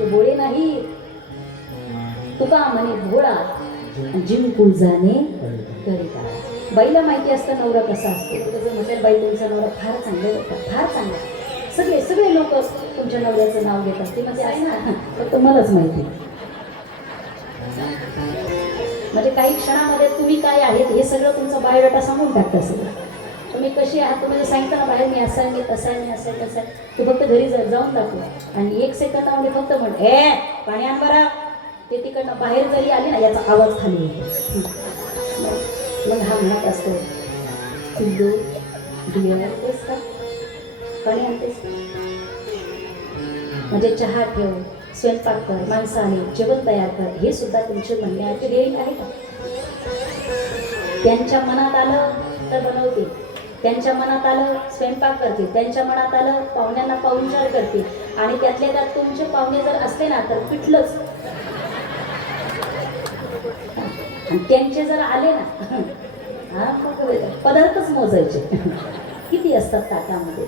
ते भोळे नाही. तुका म्हणे भोळा जिंकून जाणे करिता. बाईला माहिती असतं नवरा कसा असतो. तुला जर म्हटलं बाई तुमचा नवरा फार चांगला होता, फार चांगला, सगळे सगळे लोक तुमच्या नवऱ्याचं नाव घेतात, ते म्हणजे आहे ना, फक्त मलाच माहिती. म्हणजे काही क्षणामध्ये तुम्ही काय आहेत हे सगळं तुमचा बायोडाटा सांगून टाकतं. सगळं तुम्ही कशी आहात तुम्ही सांगितलं ना, बाहेर मी असं आहे, मी तसं आहे, मी असं आहे, तसं आहे, ते फक्त घरी जाऊन टाकू. आणि 1 सेकंदामध्ये फक्त म्हण पाणी आण बरं, ते तिकडनं बाहेर जरी आले ना याचा आवाज खाली येतो. मग हा म्हणत असतो, पिल्लू डिअर तेच का पाणी आणतेस, म्हणजे चहा ठेव, स्वयंपाक कर, माणसं आली, जेवण तयार कर, हे सुद्धा तुमचे म्हणण्याचे डेअरिंग आहे का? त्यांच्या मनात आलं तर बनवते, त्यांच्या मनात आलं स्वयंपाक करते, त्यांच्या मनात आलं पाहुण्यांना पाहुणचार करते, आणि त्यातल्या त्यात तुमचे पाहुणे जर असले ना तर पिठलंच. त्यांचे जर आले ना हा पदार्थच मोजायचे किती असतात ताटामध्ये.